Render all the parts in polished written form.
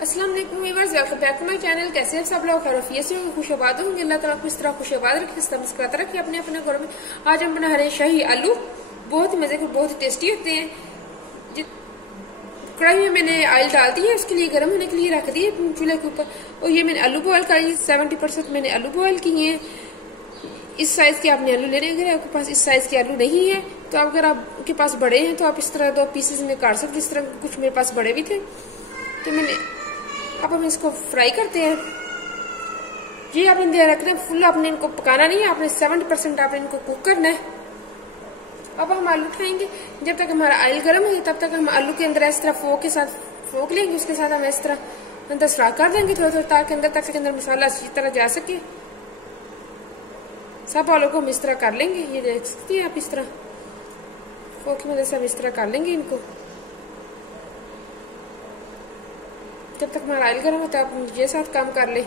अस्सलाम वालेकुम viewers, welcome back to my channel. कैसे हैं सब लोग? खैरियत से होंगे, खुशआबाद होंगे। अल्लाह ताला आपको इस तरह खुशआबाद रखे, मुस्कुराता रखे अपने अपने घरों में। आज हम बना रहे हैं शाही आलू। बहुत ही मजे के, बहुत ही टेस्टी होते हैं। कढ़ाई में मैंने ऑयल डाल दी है, उसके लिए गर्म होने के लिए रख दी है चूल्हे के ऊपर। और ये मैंने आलू बॉयल कर 70% मैंने आलू बॉयल किए हैं। इस साइज के आपने आलू लेने, अगर आपके पास इस साइज के आलू नहीं है तो अगर आपके पास बड़े हैं तो आप इस तरह 2 पीसेज में काट सकते। इस तरह कुछ मेरे पास बड़े भी थे तो मैंने। अब हम इसको फ्राई करते हैं। ये आपने ध्यान रखना है, फुल आपने इनको पकाना नहीं है, आपने 70% आपने इनको कुक करना है। अब हम आलू उठाएंगे। जब तक हमारा ऑयल गर्म है तब तक हम आलू के अंदर इस तरह फोक के साथ फोक लेंगे। उसके साथ हम इस तरह अंदर फ्राई कर देंगे थोड़ा थोड़ा, ताकि अंदर तक के अंदर मसाला अच्छी तरह जा सके। सब आलू को हम इस तरह कर लेंगे। ये देख सकती हैं आप, इस तरह फोक की मदद से हम इस तरह कर लेंगे इनको। जब तक हमारा ऑयल गर्म होता है आप ये साथ काम कर ले।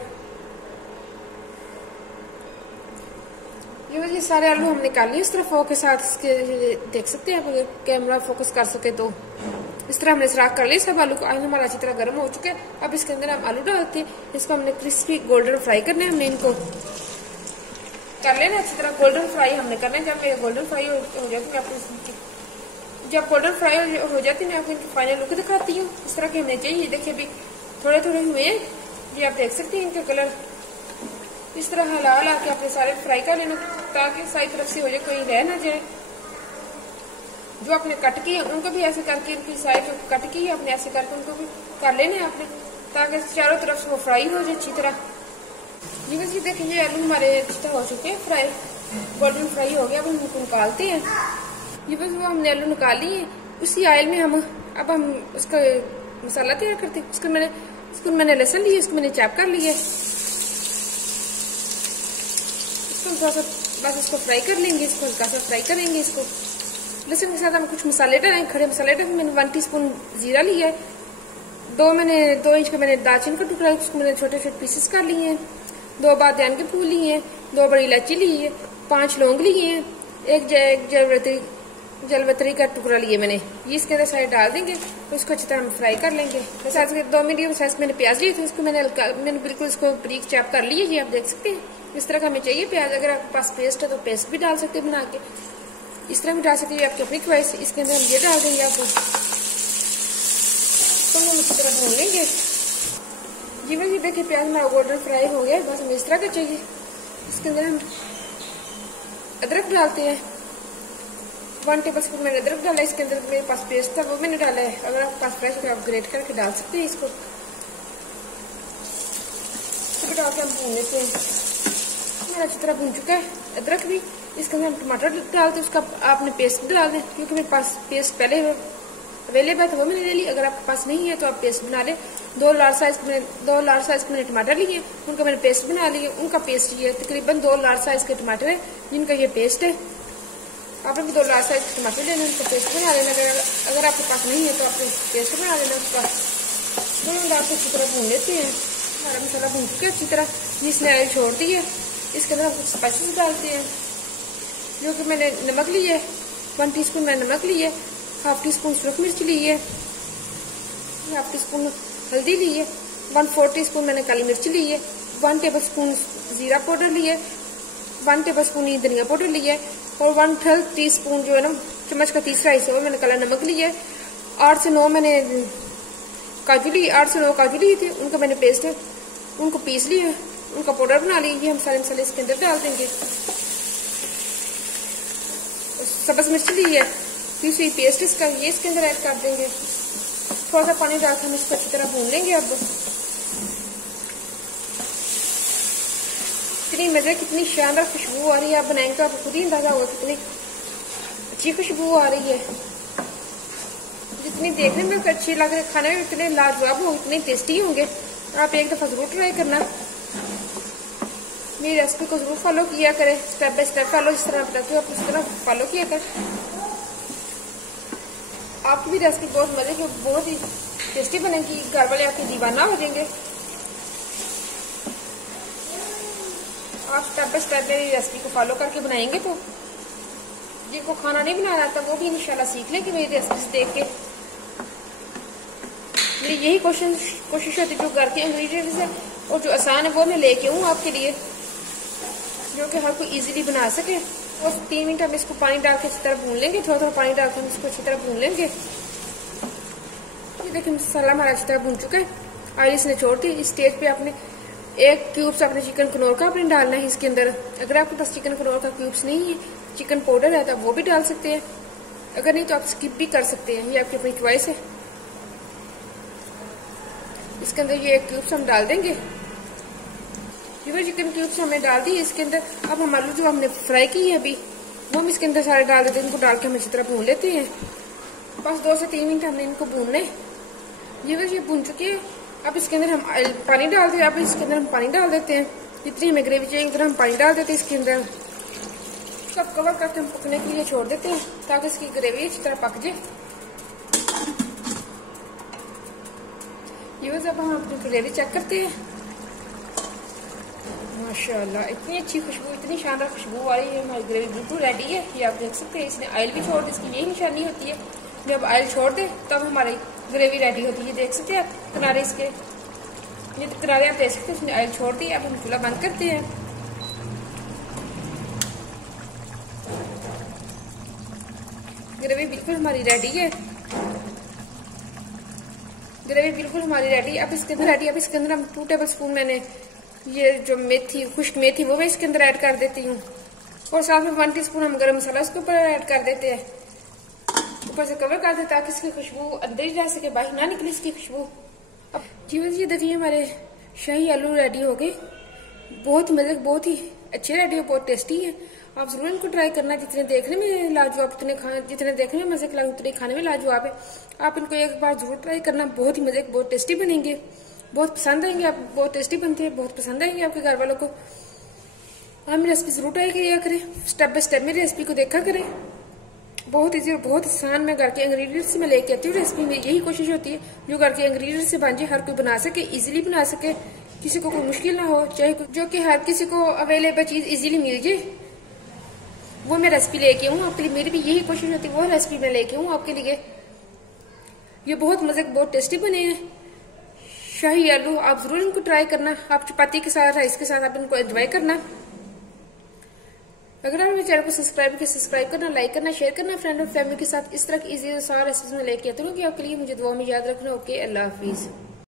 ये सारे आलू हम निकाल लिए इस तरह फोक के साथ। इसके देख सकते हैं आप, अगर कैमरा फोकस कर सके तो इस तरह हमने फ्राई कर लिए सब आलू को। ऑयल हमारा अच्छी तरह गर्म हो चुका है। अब इसके अंदर हम आलू डालते हैं। इसको हमने क्रिस्पी गोल्डन फ्राई करना है। हमने इनको कर लेना अच्छी तरह गोल्डन फ्राई हमने करना है। जब मेरे गोल्डन फ्राई हो जाती है, आपको जब गोल्डन फ्राई हो जाती है मैं आपको इनकी फाइनल लुक दिखाती हूँ। इस तरह के हमने चाहिए। देखिए अभी थोड़े थोड़े हुए हैं, ये आप देख सकते हैं। इनका कलर इस तरह हिला हिला के आपने सारे फ्राई कर लेना, ताकि सारी तरफ से हो जाए, कोई रह ना जाए। जो आपने कट किए उनको भी ऐसे करके, इनकी सारी जो कट की है आपने ऐसे करके उनको भी कर लेने हैं आपने, ताकि चारों तरफ से वो फ्राई हो जाए अच्छी तरह। जी बस ये देखिए, ये आलू हमारे अच्छी तरह हो चुके हैं, फ्राई गोल्डन फ्राई हो गया। अब हम इनको निकालते हैं। ये बस वो हमने आलू निकाल लिए। उसी ऑयल में अब हम उसका मसाला तैयार करते हैं। इसको मैंने लहसुन लिए, इसको मैंने चॉप कर लिया। इसको थोड़ा सा बस इसको फ्राई कर लेंगे। इसको हल्का सा फ्राई करेंगे। इसको लहसुन के साथ हम कुछ मसाले डालेंगे, खड़े मसाले डालेंगे। मैंने 1 टीस्पून जीरा लिया है। 2 इंच का मैंने दालचीनी का टुकड़ा, उसको मैंने छोटे छोटे पीसेस कर लिए हैं। 2 बादियान के फूल लिए हैं। 2 बड़ी इलायची ली है। 5 लौंग लिए हैं। एक जलवतरी का टुकड़ा लिए मैंने। ये इसके अंदर साइड डाल देंगे तो इसको अच्छी तरह हम फ्राई कर लेंगे। बस 2 मीडियम साइज मैंने प्याज लिए थे, उसको मैंने बिल्कुल इसको बारीक चॉप कर लिया। ये आप देख सकते हैं, इस तरह का हमें चाहिए प्याज। अगर आपके पास पेस्ट है तो पेस्ट भी डाल सकते हैं बना के, इस तरह भी डाल सकते हैं, आपकी अपनी च्वाइस। इसके अंदर हम ये डाल देंगे आपको, तो हम अच्छी तरह भून लेंगे। जी बस ये देखिए प्याज हमारा गोल्डन फ्राई हो गया। बस हमें इस तरह का चाहिए। इसके अंदर हम अदरक डालते हैं। 1 टेबल स्पून मैंने अदरक डाला। इसके अंदर मेरे पास पेस्ट था वो मैंने डाला है। अगर आपके पास फ्रेश है आप ग्रेट करके डाल सकते हैं। इसको डाल के हम भून लेते हैं। मेरा अच्छी तरह भून चुका है अदरक भी। इसके अंदर हम टमाटर डालते हैं, उसका आपने पेस्ट डाल दें, क्योंकि मेरे पास पेस्ट पहले अवेलेबल है तो वो मैंने ले ली। अगर आपके पास नहीं है तो आप पेस्ट बना लें। 2 लार्ज साइज के मैंने टमाटर लिए, उनका मैंने पेस्ट बना लिया। उनका पेस्ट ये तकरीबन 2 लार्ज साइज के टमाटर है जिनका ये पेस्ट है। आपने भी 2 लार्ज साइज के टमाटर लेना, उनका पेस्ट बना लेना। अगर आपके पास नहीं है तो आपने पेस्ट बना लेना उसका। दोनों डाल के अच्छी तरह भून लेते हैं। हमारा मसाला भून चुका है अच्छी तरह, जिसने ऑयल छोड़ दी है। इसके अंदर हम कुछ स्पाइसेस डालते हैं, जो कि मैंने नमक ली है। 1 टीस्पून मैंने नमक ली है। 1/2 टीस्पून सूरख मिर्च ली है। 1/2 टीस्पून हल्दी ली है। 1/4 टीस्पून मैंने काली मिर्च ली है। 1 टेबल स्पून जीरा पाउडर ली है। 1 टेबल स्पून ही धनिया पाउडर ली है। और 1/3 टीस्पून जो है ना, चम्मच का तीसरा हिस्सा मैंने काला नमक लिया है। 8 से 9 मैंने काजू ली, 8 से 9 काजू लिए थे, उनका मैंने पेस्ट है, उनको पीस लिया, उनका पाउडर बना लिया। ये हम सारे मसाले इसके अंदर डाल देंगे। सब्ज मिर्च ली है, तीसरी पेस्ट इसका, ये इसके अंदर ऐड कर देंगे। थोड़ा सा पानी डालकर हम इसको अच्छी तरह भून लेंगे। अब कितनी मजे, कितनी शानदार खुशबू आ रही है। आप बनाएंगे तो आपको खुद ही अंदाजा होगा कितनी अच्छी खुशबू आ रही है। जितनी देखने में अच्छी लग रही है, खाने में इतने लाजवाब हो, इतने टेस्टी होंगे। आप एक दफा जरूर ट्राई करना। मेरी रेसिपी को जरूर फॉलो किया करें, स्टेप बाय स्टेप फॉलो। जिस तरह बताती हूँ आप उस तरह फॉलो किया करें। आपकी भी रेसिपी बहुत मजे की, बहुत ही टेस्टी बनेगी। घर वाले आपके दीवाना हो जाएंगे। आप स्टेप बाय स्टेप मेरी रेसिपी को फॉलो करके बनाएंगे तो जिनको खाना नहीं बनाना आता वो भी इंशाल्लाह सीख ले कि मेरी रेसिपी देख के। मेरी यही कोशिश होती है, जो घर के इंग्रेडिएंट्स है और जो आसान है वो मैं लेके आऊँ आपके लिए, जो कि हर कोई इजीली बना सके। और 3 मिनट हम इसको पानी डाल के अच्छी तरह भून लेंगे, थोड़ा थोड़ा पानी डाल के हम इसको अच्छी तरह भून लेंगे। ये देखिए मसाला हमारा अच्छी तरह भून चुका है, ऑयल इसने छोड़ दी। इस स्टेज पे आपने 1 क्यूब्स अपने चिकन कनौर का आपने डालना है इसके अंदर। अगर आपके पास चिकन कनौर का क्यूब्स नहीं है, चिकन पाउडर है, तो वो भी डाल सकते हैं, अगर नहीं तो आप स्किप भी कर सकते हैं, ये आपकी अपनी चॉइस है। इसके अंदर ये 1 क्यूब्स हम डाल देंगे। ये चिकन क्यूब्स हमने डाल दी इसके अंदर। अब हम आलू जो हमने फ्राई की है अभी, वो हम इसके अंदर सारे डाल देते हैं। इनको डाल के हम अच्छी तरह भून लेते हैं, बस 2 से 3 मिनट हमने इनको भूनना है। ये भून चुके हैं। अब इसके अंदर हम पानी डालते हैं। अब इसके अंदर हम पानी डाल देते हैं, जितनी हमें ग्रेवी चाहिए उतना हम पानी डाल देते हैं इसके अंदर। सब कवर करके हम पकने के लिए छोड़ देते हैं, ताकि इसकी ग्रेवी अच्छी तरह पक जाए। ये जब हम अपनी ग्रेवी चेक करते हैं, माशाल्लाह इतनी अच्छी खुशबू, इतनी शानदार खुशबू आ रही है। हमारी ग्रेवी बिल्कुल रेडी है, ये आप देख सकते हैं। इसने ऑयल भी छोड़ दी, इसकी यही निशानी होती है, जब ऑयल छोड़ दे तब हमारी ग्रेवी रेडी होती है। देख सकते हैं आप किनारे इसके, ये किनारे आप देख सकते हैं, इसने ऑयल छोड़ दी। अब हम चूल्हा बंद करते हैं। ग्रेवी बिल्कुल हमारी रेडी है, ग्रेवी बिल्कुल हमारी रेडी। अब इसके अंदर हम 2 टेबल स्पून मैंने ये जो मेथी, खुश्क मेथी, वो मैं इसके अंदर ऐड कर देती हूँ। और साथ में 1 टीस्पून हम गरम मसाला इसके ऊपर ऐड कर देते हैं, ऊपर से कवर कर देते, ताकि इसकी खुशबू अंदर ही रह सके, बाहर ना निकले इसकी खुशबू। अब जी देखिए हमारे शाही आलू रेडी हो गए, बहुत मजे, बहुत ही अच्छे रेडी हो, बहुत टेस्टी है। आप जरूर इनको ट्राई करना। जितने देखने में लाजवाब, जितने देखने में मजे के उतने खाने में लाजवाब है। आप इनको एक बार जरूर ट्राई करना, बहुत ही मजे, बहुत टेस्टी बनेंगे, बहुत पसंद आएंगे। आप बहुत टेस्टी बनते हैं, बहुत पसंद आएंगे आपके घर वालों को। आप मेरी रेसिपी जरूर ट्राई किया करें, स्टेप बाय स्टेप मेरी रेसिपी को देखा करें। बहुत ईजी और बहुत आसान, मैं घर के इंग्रेडिएंट्स से मैं लेके आती हूँ रेसिपी में। यही कोशिश होती है जो घर के इंग्रेडिएंट्स से बन जाए, हर कोई बना सके, इजीली बना सके, किसी को कोई मुश्किल ना हो, चाहे जो कि हर किसी को अवेलेबल चीज इजीली मिल जाए, वो मैं रेसिपी लेके हूँ आपके लिए। मेरी भी यही कोशिश होती है, वो रेसिपी मैं लेके हूँ आपके लिए। ये बहुत मजे, बहुत टेस्टी बने हैं शाही आलू। आप जरूर इनको ट्राई करना, आप चपाती के साथ, राइस के साथ आप इनको एंजॉय करना। अगर आप मेरे चैनल को सब्सक्राइब करना, लाइक करना, शेयर करना फ्रेंड और फैमिली के साथ। इस तरह की इजी और आसान रेसिपी में लेके आती हूँ कि आपके लिए। मुझे दुआ में याद रखना। ओके, अल्लाह हाफिज।